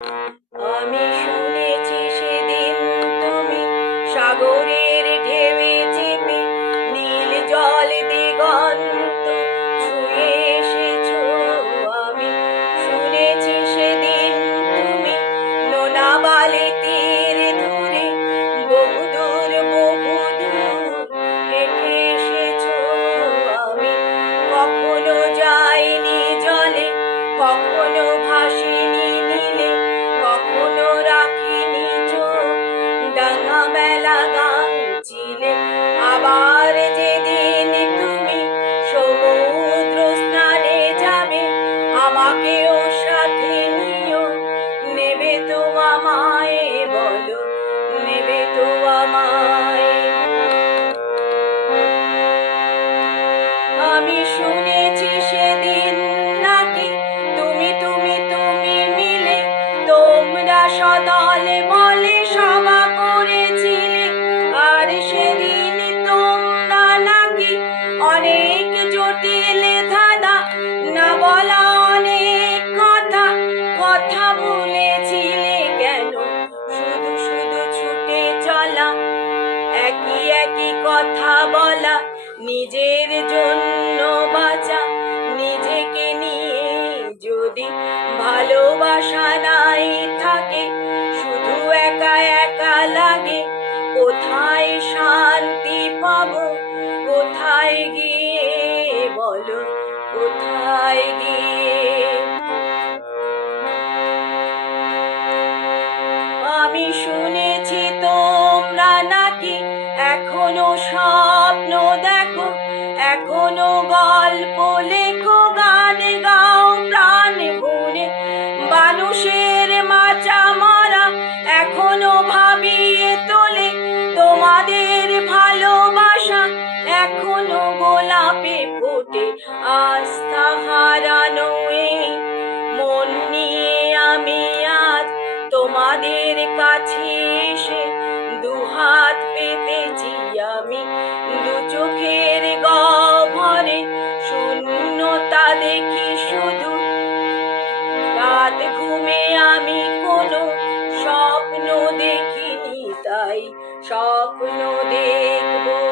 আমি শুনেছি সেদিন তুমি সাগরের ঢেউয়ে চেপে নীল জল দিগন্ত ছুঁয়ে এসেছো। আমি শুনেছি সেদিন তুমি নোনা বালি তীর ধরে বহুদূর হেঁটে এসেছো। আমি কখনো যাইনি জলে, কখনো ভাসিনি নীলে, কখনো রাখিনি চোখ ডাঙা মেলা গান চিলে। আবার যেদিন তুমি সমুদ্র স্নানে যাবে, আমাকেও সাথে নিও। নেবে তো আমায়, বলো নেবে তো আমায়? আমি শুনেছি সেদিন নাকি তুমি মিলে তোমরা সদলে বলে সভা করেছিলে। আর সেদিন তোমরা নাকি অনেক জটিল ধাঁধা, না বলা অনেক কথা কথা বলেছিলে। কেন শুধু শুধু ছুটে চলা, একই একই কথা বলা, নিজের জন্য বাঁচা, নিজেকে নিয়ে যদি ভালোবাসা নাই থাকে, শুধু একা একা লাগে। কোথায় শান্তি পাবো, কোথায় গিয়ে, বলো কোথায় গিয়ে? আমি শুনেছি তোমরা নাকি এখনো স্বপ্ন দেখো, এখনো গল্প লেখো, গান গাও প্রাণ ভরে। মানুষের মাচা মারা এখনো ভাবিয়ে তোলে, তোমাদের ভালোবাসা এখনো গোলাপে ফোটে। আস্থা হারানো এই মন নিয়ে আমি আজ তোমাদের কাছে এসে দুহাত পেতেছি। আমি দু চোখের গহ্বরে শূন্যতা দেখি শুধু, রাত ঘুমে আমি কোনো স্বপ্ন দেখিনি, তাই স্বপ্ন দেখবো।